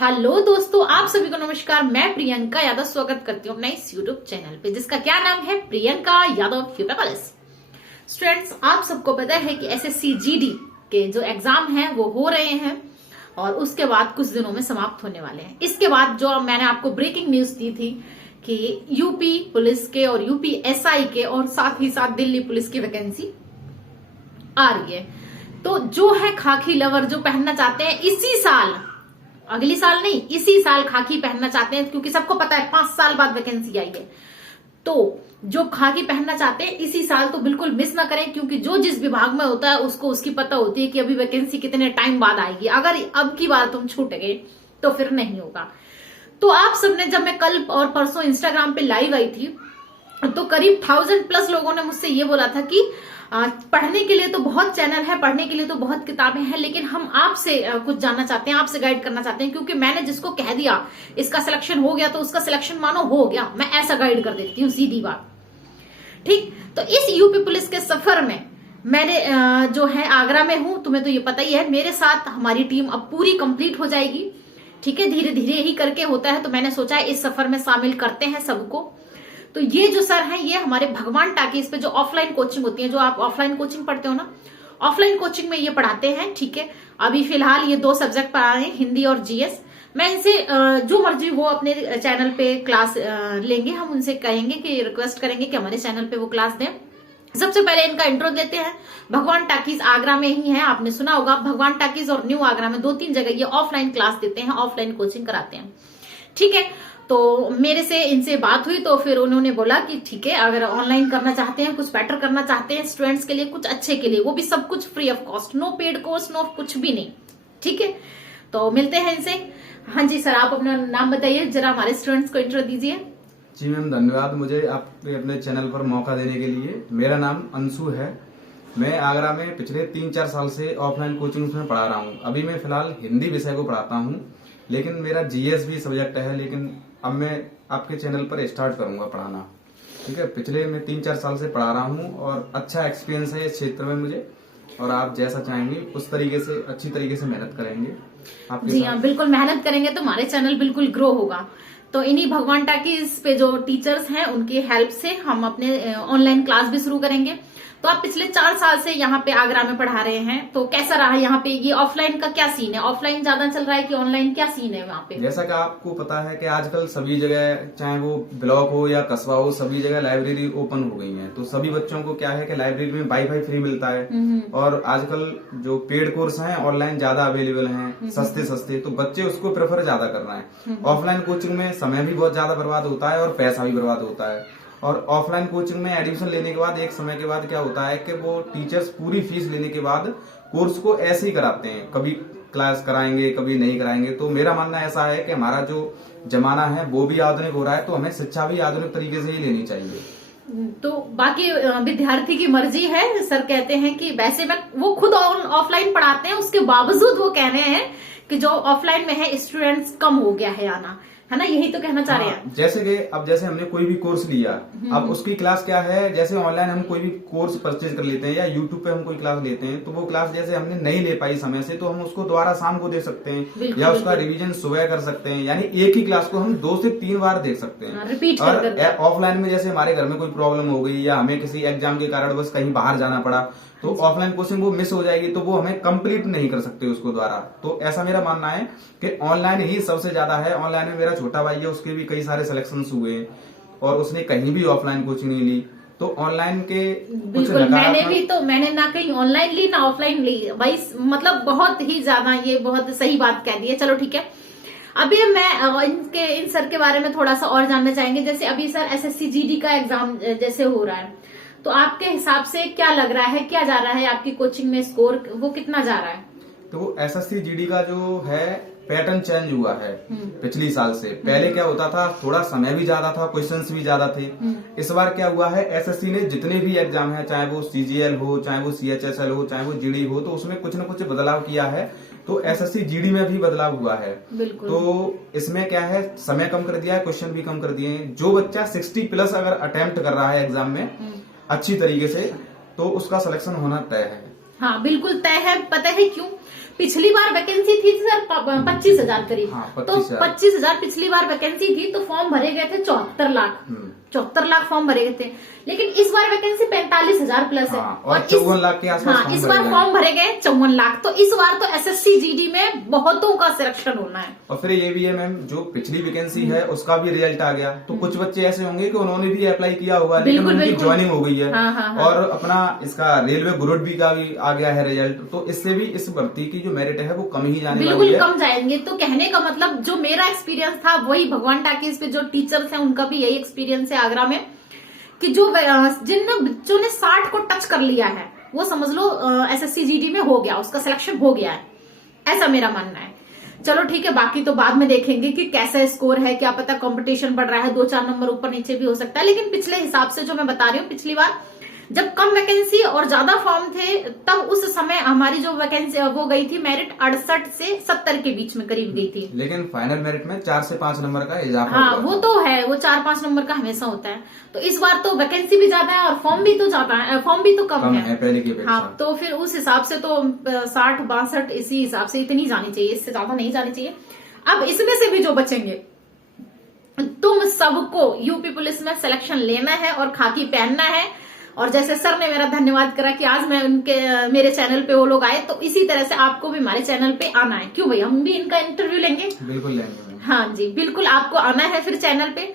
Hello दोस्तों, आप सभी को नमस्कार। मैं प्रियंका यादव स्वागत करती हूँ अपने इस यूट्यूब चैनल पे, जिसका क्या नाम है Priyanka Yadav future palace. Students, आप सबको पता है कि एसएससी जीडी के जो एग्जाम हैं वो हो रहे हैं और उसके बाद कुछ दिनों में समाप्त होने वाले हैं। इसके बाद जो मैंने आपको ब्रेकिंग न्यूज दी थी कि यूपी पुलिस के और यूपी एसआई के और साथ ही साथ दिल्ली पुलिस की वैकेंसी आ रही है। तो जो है खाकी लवर जो पहनना चाहते हैं इसी साल, अगली साल नहीं, इसी साल खाकी पहनना चाहते हैं, क्योंकि सबको पता है 5 साल बाद वैकेंसी आई है। तो जो खाकी पहनना चाहते हैं इसी साल तो बिल्कुल मिस ना करें, क्योंकि जो जिस विभाग में होता है उसको उसकी पता होती है कि अभी वैकेंसी कितने टाइम बाद आएगी। अगर अब की बार तुम छूट गए तो फिर नहीं होगा। तो आप सबने, जब मैं कल और परसों इंस्टाग्राम पे लाइव आई थी तो करीब 1000+ लोगों ने मुझसे ये बोला था कि पढ़ने के लिए तो बहुत चैनल है, पढ़ने के लिए तो बहुत किताबें हैं, लेकिन हम आपसे कुछ जानना चाहते हैं, आपसे गाइड करना चाहते हैं, क्योंकि मैंने जिसको कह दिया इसका सिलेक्शन हो गया तो उसका सिलेक्शन मानो हो गया। मैं ऐसा गाइड कर देती हूँ, सीधी बात। ठीक, तो इस यूपी पुलिस के सफर में मैंने जो है आगरा में हूं, तुम्हें तो ये पता ही है। मेरे साथ हमारी टीम अब पूरी कंप्लीट हो जाएगी। ठीक है, धीरे धीरे ही करके होता है, तो मैंने सोचा है इस सफर में शामिल करते हैं सबको। तो ये जो सर हैं ये हमारे भगवान टाकीज पे जो ऑफलाइन कोचिंग होती है, जो आप ऑफलाइन कोचिंग पढ़ते हो ना, ऑफलाइन कोचिंग में ये पढ़ाते हैं। ठीक है, अभी फिलहाल ये 2 सब्जेक्ट पढ़ा रहे हैं, हिंदी और जीएस। मैं इनसे जो मर्जी वो अपने चैनल पे क्लास लेंगे, हम उनसे कहेंगे कि रिक्वेस्ट करेंगे कि हमारे चैनल पे वो क्लास दें। सबसे पहले इनका इंट्रो देते हैं। भगवान टाकीज आगरा में ही है, आपने सुना होगा। भगवान टाकीज और न्यू आगरा में 2-3 जगह ये ऑफलाइन क्लास देते हैं, ऑफलाइन कोचिंग कराते हैं। ठीक है, तो मेरे से इनसे बात हुई तो फिर उन्होंने बोला कि ठीक है, अगर ऑनलाइन करना चाहते हैं, कुछ बेटर करना चाहते हैं स्टूडेंट्स के लिए, कुछ अच्छे के लिए, वो भी सब कुछ free of cost, no paid course, no कुछ भी नहीं। ठीक है, तो मिलते हैं इनसे। हाँ जी सर, आप अपना नाम बताइए जरा, हमारे स्टूडेंट्स को इंट्रो दीजिए। जी मैम, धन्यवाद मुझे आपके अपने चैनल पर मौका देने के लिए। मेरा नाम अंशु है। मैं आगरा में पिछले 3-4 साल से ऑफलाइन कोचिंग में पढ़ा रहा हूँ। अभी मैं फिलहाल हिंदी विषय को पढ़ाता हूँ, लेकिन मेरा जीएस भी सब्जेक्ट है, लेकिन अब मैं आपके चैनल पर स्टार्ट करूंगा पढ़ाना। ठीक है, पिछले मैं 3-4 साल से पढ़ा रहा हूँ और अच्छा एक्सपीरियंस है इस क्षेत्र में मुझे, और आप जैसा चाहेंगे उस तरीके से अच्छी तरीके से मेहनत करेंगे आपके। जी हाँ, बिल्कुल मेहनत करेंगे तो हमारे चैनल बिल्कुल ग्रो होगा। तो इन्हीं भगवान टाकीज पे जो टीचर्स हैं उनकी हेल्प से हम अपने ऑनलाइन क्लास भी शुरू करेंगे। तो आप पिछले 4 साल से यहाँ पे आगरा में पढ़ा रहे हैं, तो कैसा रहा यहाँ पे? ये ऑफलाइन का क्या सीन है? ऑफलाइन ज्यादा चल रहा है कि ऑनलाइन, क्या सीन है वहाँ पे? जैसा कि आपको पता है कि आजकल सभी जगह, चाहे वो ब्लॉक हो या कस्बा हो, सभी जगह लाइब्रेरी ओपन हो गई है। तो सभी बच्चों को क्या है कि लाइब्रेरी में वाईफाई फ्री मिलता है, और आजकल जो पेड कोर्स हैं ऑनलाइन ज्यादा अवेलेबल हैं, सस्ते सस्ते, तो बच्चे उसको प्रेफर ज्यादा कर रहे हैं। ऑफलाइन कोचिंग में समय भी बहुत ज्यादा बर्बाद होता है और पैसा भी बर्बाद होता है। और ऑफलाइन कोचिंग में एडमिशन लेने के बाद एक समय के बाद क्या होता है कि वो टीचर्स पूरी फीस लेने के बाद कोर्स को ऐसे ही कराते हैं, कभी क्लास कराएंगे कभी नहीं कराएंगे। तो मेरा मानना ऐसा है कि हमारा जो जमाना है वो भी आधुनिक हो रहा है, तो हमें शिक्षा भी आधुनिक तरीके से ही लेनी चाहिए। तो बाकी विद्यार्थी की मर्जी है। सर कहते हैं कि वैसे मैं, वो खुद ऑफलाइन पढ़ाते हैं, उसके बावजूद वो कह रहे हैं कि जो ऑफलाइन में है स्टूडेंट्स कम हो गया है आना, है ना? यही तो कहना चाह रहे हैं। जैसे कि अब जैसे हमने कोई भी कोर्स लिया, अब उसकी क्लास क्या है, जैसे ऑनलाइन हम कोई भी कोर्स परचेज कर लेते हैं या यूट्यूब पे हम कोई क्लास लेते हैं, तो वो क्लास जैसे हमने नहीं ले पाई समय से, तो हम उसको दोबारा शाम को देख सकते हैं, या उसका रिवीजन सुबह कर सकते हैं। यानी एक ही क्लास को हम 2 से 3 बार देख सकते हैं, रिपीट और ऑफलाइन में जैसे हमारे घर में कोई प्रॉब्लम हो गई या हमें किसी एग्जाम के कारण बस कहीं बाहर जाना पड़ा, तो ऑफलाइन कोचिंग वो मिस हो जाएगी, तो वो हमें कंप्लीट नहीं कर सकते उसको द्वारा। तो ऐसा मेरा मानना है कि ऑनलाइन ही सबसे ज्यादा है। ऑनलाइन में मेरा छोटा भाई है, उसके भी कई सारे सिलेक्शंस हुए और उसने कहीं भी ऑफलाइन कोचिंग नहीं ली। तो ऑनलाइन के बिल्कुल, मैंने भी तो, मैंने ना कहीं ऑनलाइन ली ना ऑफलाइन ली भाई, मतलब बहुत ही ज्यादा, ये बहुत सही बात कह दी है। चलो ठीक है, अभी मैं इन सर के बारे में थोड़ा सा और जानना चाहेंगे। जैसे अभी सर एसएससी जीडी का एग्जाम जैसे हो रहा है, तो आपके हिसाब से क्या लग रहा है, क्या जा रहा है आपकी कोचिंग में स्कोर, वो कितना जा रहा है? तो एसएससी जीडी का जो है पैटर्न चेंज हुआ है पिछली साल से। पहले क्या होता था, थोड़ा समय भी ज्यादा था, क्वेश्चंस भी ज्यादा थे। इस बार क्या हुआ है, एसएससी ने जितने भी एग्जाम है, चाहे वो सीजीएल हो, चाहे वो सीएचएसएल हो, चाहे वो जीडी हो, तो उसमें कुछ न कुछ बदलाव किया है। तो एसएससी जीडी में भी बदलाव हुआ है। तो इसमें क्या है, समय कम कर दिया है, क्वेश्चन भी कम कर दिए हैं। जो बच्चा 60+ अगर अटेम्प्ट कर रहा है एग्जाम में अच्छी तरीके से, तो उसका सिलेक्शन होना तय है। हाँ बिल्कुल तय है। पता है क्यों? पिछली बार वैकेंसी थी सर 25,000 करीब। हाँ, तो 25,000 पिछली बार वैकेंसी थी, तो फॉर्म भरे गए थे 74 लाख। 74 लाख फॉर्म भरे गए थे, लेकिन इस बार वैकेंसी 45,000 प्लस है। हाँ, और 54 लाख के आसपास। हाँ, इस बार फॉर्म भरे गए 54 लाख। तो इस बार तो SSC GD में बहुतों का सिलेक्शन होना है। और फिर ये भी है मैम, जो पिछली वैकेंसी है उसका भी रिजल्ट आ गया, तो कुछ बच्चे ऐसे होंगे कि उन्होंने भी अप्लाई किया होगा, लेकिन उनकी ज्वाइनिंग हो गई है। हाँ। और अपना इसका रेलवे ग्रुप बी का भी आ गया है रिजल्ट, तो इससे भी इस भर्ती की जो मेरिट है वो कम ही जाने वाली है। बिल्कुल कम जाएंगे। तो कहने का मतलब जो मेरा एक्सपीरियंस था वही भगवान टाकीज पे जो टीचर्स हैं उनका भी यही एक्सपीरियंस है आगरा में, कि जो जिन बच्चों ने 60 को टच कर लिया है वो समझ लो SSC GD में हो गया, उसका सिलेक्शन हो गया है, ऐसा मेरा मानना है। चलो ठीक है, बाकी तो बाद में देखेंगे कि कैसा स्कोर है, क्या पता कंपटीशन बढ़ रहा है, 2-4 नंबर ऊपर नीचे भी हो सकता है। लेकिन पिछले हिसाब से जो मैं बता रही हूँ, पिछली बार जब कम वैकेंसी और ज्यादा फॉर्म थे, तब उस समय हमारी जो वैकेंसी वो गई थी मेरिट 68 से 70 के बीच में करीब गई थी। लेकिन फाइनल मेरिट में 4 से 5 नंबर का इजाफा हाँ, हुआ वो तो है, वो 4-5 नंबर का हमेशा होता है। तो इस बार तो वैकेंसी भी ज्यादा है और फॉर्म भी तो ज्यादा है, फॉर्म भी तो कम है पहले की अपेक्षा। हाँ, तो फिर उस हिसाब से तो 60-62 इसी हिसाब से इतनी जानी चाहिए, इससे ज्यादा नहीं जानी चाहिए। अब इसमें से भी जो बचेंगे, तुम सबको यूपी पुलिस में सिलेक्शन लेना है और खाकी पहनना है। और जैसे सर ने मेरा धन्यवाद करा कि आज मैं मेरे चैनल पे वो लोग आए, तो इसी तरह से आपको भी हमारे चैनल पे आना है। क्यों भाई, हम भी इनका इंटरव्यू लेंगे। बिल्कुल लेंगे। हाँ जी, बिल्कुल आपको आना है फिर चैनल पे।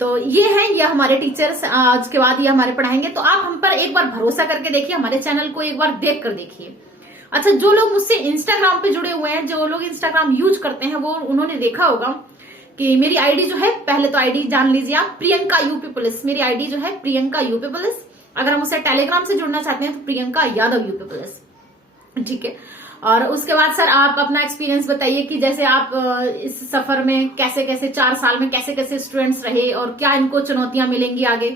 तो ये हमारे टीचर्स, आज के बाद ये हमारे पढ़ाएंगे। तो आप हम पर एक बार भरोसा करके देखिए, हमारे चैनल को एक बार देख कर देखिए। अच्छा, जो लोग मुझसे इंस्टाग्राम पे जुड़े हुए हैं, जो लोग इंस्टाग्राम यूज करते हैं, वो उन्होंने देखा होगा कि मेरी आईडी जो है, पहले तो आईडी जान लीजिए आप, प्रियंका यूपी पुलिस। मेरी आईडी जो है प्रियंका यूपी पुलिस। अगर हम उससे टेलीग्राम से जुड़ना चाहते हैं तो प्रियंका यादव यूपी पुलिस, ठीक है। और उसके बाद सर आप अपना एक्सपीरियंस बताइए कि जैसे आप इस सफर में कैसे कैसे 4 साल में कैसे कैसे स्टूडेंट्स रहे और क्या इनको चुनौतियां मिलेंगी आगे।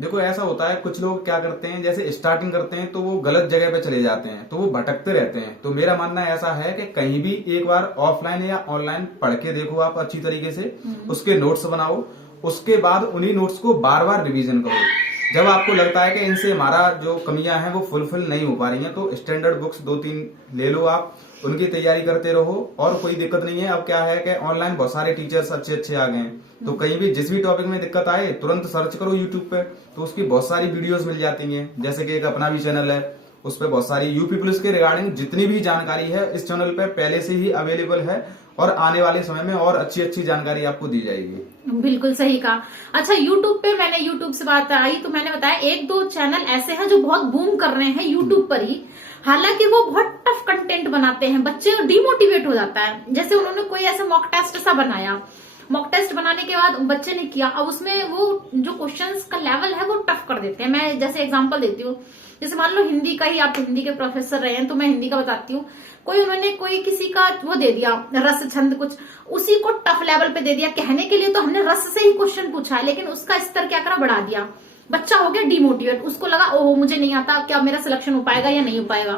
देखो ऐसा होता है, कुछ लोग क्या करते हैं, जैसे स्टार्टिंग करते हैं तो वो गलत जगह पे चले जाते हैं, तो वो भटकते रहते हैं। तो मेरा मानना ऐसा है कि कहीं भी एक बार ऑफलाइन या ऑनलाइन पढ़ के देखो आप अच्छी तरीके से, उसके नोट्स बनाओ, उसके बाद उन्हीं नोट्स को बार बार रिवीजन करो। जब आपको लगता है कि इनसे हमारा जो कमियां हैं वो फुलफिल नहीं हो पा रही हैं, तो स्टैंडर्ड बुक्स 2-3 ले लो, आप उनकी तैयारी करते रहो और कोई दिक्कत नहीं है। अब क्या है कि ऑनलाइन बहुत सारे टीचर्स अच्छे आ गए हैं, तो कहीं भी जिस भी टॉपिक में दिक्कत आए तुरंत सर्च करो यूट्यूब पे, तो उसकी बहुत सारी वीडियोस मिल जाती हैं। जैसे कि एक अपना भी चैनल है, उस पर बहुत सारी यूपी पुलिस के रिगार्डिंग जितनी भी जानकारी है इस चैनल पे पहले से ही अवेलेबल है, और आने वाले समय में और अच्छी जानकारी आपको दी जाएगी। बिल्कुल सही कहा। अच्छा, यूट्यूब पे मैंने यूट्यूब से बात आई तो मैंने बताया 1-2 चैनल ऐसे हैं जो बहुत बूम कर रहे हैं यूट्यूब पर ही। हालांकि वो बहुत टफ कंटेंट बनाते हैं, बच्चे डिमोटिवेट हो जाता है। जैसे उन्होंने कोई ऐसा मॉक टेस्ट सा बनाया, मॉक टेस्ट बनाने के बाद बच्चे ने किया, अब उसमें वो जो क्वेश्चंस का लेवल है वो टफ कर देते हैं। मैं जैसे एग्जांपल देती हूँ, जैसे मान लो हिंदी का ही, आप हिंदी के प्रोफेसर रहे हैं तो मैं हिंदी का बताती हूँ। कोई किसी का वो दे दिया रस छंद कुछ, उसी को टफ लेवल पे दे दिया। कहने के लिए तो हमने रस से ही क्वेश्चन पूछा है, लेकिन उसका स्तर क्या करा, बढ़ा दिया। बच्चा हो गया डिमोटिवेट, उसको लगा ओह मुझे नहीं आता, क्या मेरा सिलेक्शन हो पाएगा या नहीं हो पाएगा।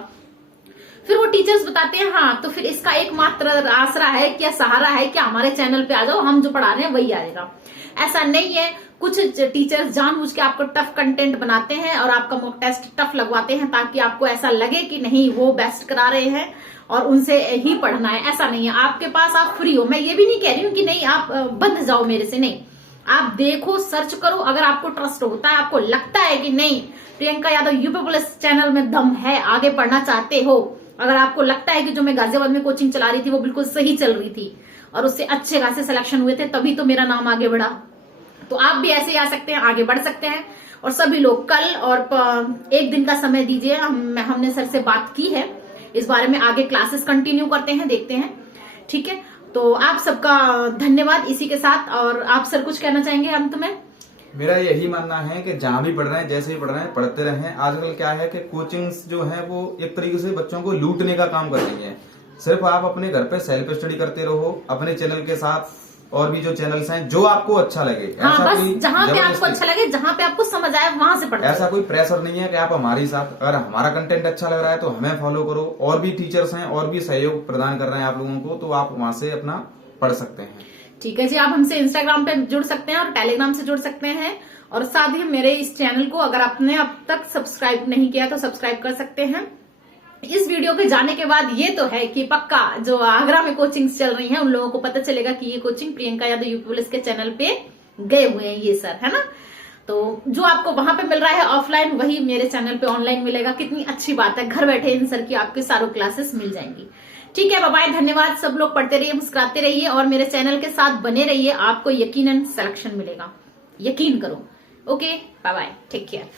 फिर वो टीचर्स बताते हैं हाँ तो फिर इसका एकमात्र आसरा है क्या, सहारा है क्या, हमारे चैनल पे आ जाओ, हम जो पढ़ा रहे हैं वही आएगा। ऐसा नहीं है, कुछ टीचर्स जानबूझ के आपको टफ कंटेंट बनाते हैं और आपका मॉक टेस्ट टफ लगवाते हैं, ताकि आपको ऐसा लगे कि नहीं वो बेस्ट करा रहे हैं और उनसे ही पढ़ना है। ऐसा नहीं है, आपके पास आप फ्री हो। मैं ये भी नहीं कह रही हूँ कि नहीं आप बंद जाओ मेरे से, नहीं, आप देखो, सर्च करो। अगर आपको ट्रस्ट होता है, आपको लगता है कि नहीं Priyanka Yadav UP police channel में दम है, आगे पढ़ना चाहते हो, अगर आपको लगता है कि जो मैं गाजियाबाद में कोचिंग चला रही थी वो बिल्कुल सही चल रही थी और उससे अच्छे खासे सिलेक्शन हुए थे, तभी तो मेरा नाम आगे बढ़ा, तो आप भी ऐसे ही आ सकते हैं, आगे बढ़ सकते हैं। और सभी लोग कल और 1 दिन का समय दीजिए, हमने सर से बात की है इस बारे में, आगे क्लासेस कंटिन्यू करते हैं, देखते हैं, ठीक है। तो आप सबका धन्यवाद इसी के साथ। और आप सर कुछ कहना चाहेंगे अंत में? मेरा यही मानना है कि जहां भी पढ़ रहे हैं, जैसे भी पढ़ रहे हैं, पढ़ते रहें। आजकल क्या है कि कोचिंग्स जो है वो एक तरीके से बच्चों को लूटने का काम कर रही है। सिर्फ आप अपने घर पे सेल्फ स्टडी करते रहो, अपने चैनल के साथ और भी जो चैनल्स हैं जो आपको अच्छा लगे, हाँ, ऐसा बस कोई जहाँ पे आपको अच्छा लगे, जहाँ पे आपको समझ आए वहां से पढ़ो। ऐसा कोई प्रेशर नहीं है कि आप हमारे साथ, अगर हमारा कंटेंट अच्छा लग रहा है तो हमें फॉलो करो। और भी टीचर्स हैं और भी सहयोग प्रदान कर रहे हैं आप लोगों को, तो आप वहां से अपना पढ़ सकते हैं। ठीक है जी, आप हमसे इंस्टाग्राम पे जुड़ सकते हैं और टेलीग्राम से जुड़ सकते हैं। और साथ ही मेरे इस चैनल को अगर आपने अब तक सब्सक्राइब नहीं किया तो सब्सक्राइब कर सकते हैं। इस वीडियो के जाने के बाद ये तो है कि पक्का जो आगरा में कोचिंग्स चल रही हैं उन लोगों को पता चलेगा कि ये coaching Priyanka Yadav UP police के चैनल पे गए हुए हैं ये सर, है ना। तो जो आपको वहां पे मिल रहा है ऑफलाइन वही मेरे चैनल पे ऑनलाइन मिलेगा। कितनी अच्छी बात है, घर बैठे इन सर की आपके सारों क्लासेस मिल जाएंगी। ठीक है, बाय बाय, धन्यवाद। सब लोग पढ़ते रहिए, मुस्कुराते रहिए और मेरे चैनल के साथ बने रहिए। आपको यकीनन सिलेक्शन मिलेगा, यकीन करो। Okay, bye bye, take care.